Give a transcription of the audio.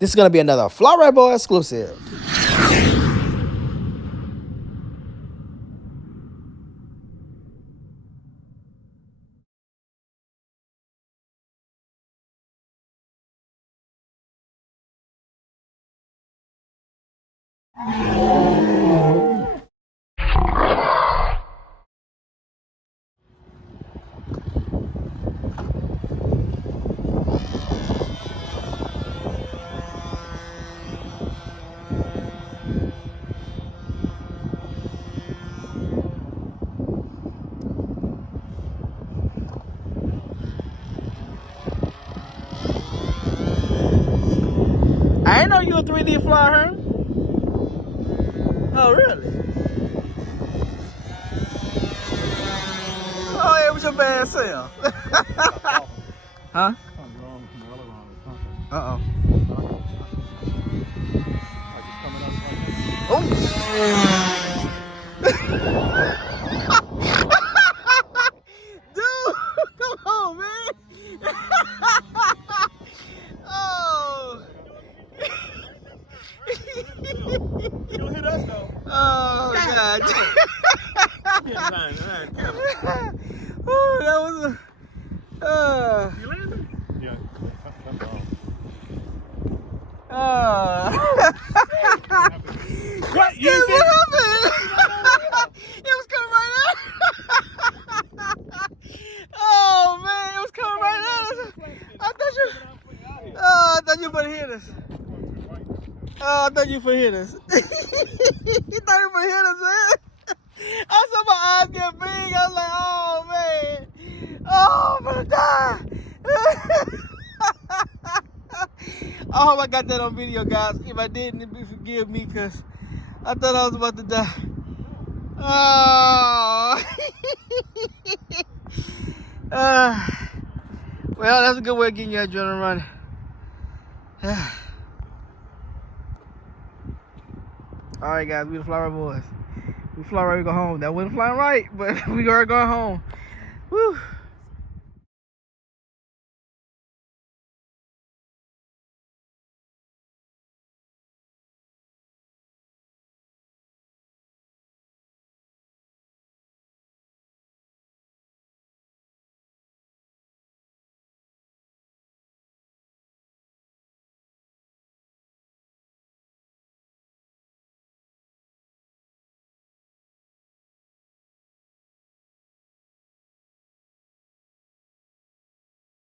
This is going to be another Fly Right Boy exclusive. I ain't know you a 3D flyer, huh? Oh, really? Oh, it was your bad self. Huh? Uh-oh. Oh. Dude, come on, man. Oh. You don't hit us though. Oh, God. Oh, that was a. You landed? Yeah. What? You What said happened? It was coming right out. Oh, man, it was coming right out. I thought you would hit us. Oh, I thought you would hit us. You thought you would hit us, man. I saw my eyes get big. I was like, oh, man. Oh, I'm gonna die. I hope I got that on video, guys. If I didn't, forgive me, because I thought I was about to die. Oh. Well, that's a good way of getting your adrenaline running. All right, guys, we the Fly Right Boys. We fly right, we go home. That wasn't flying right, but we are going home. Woo.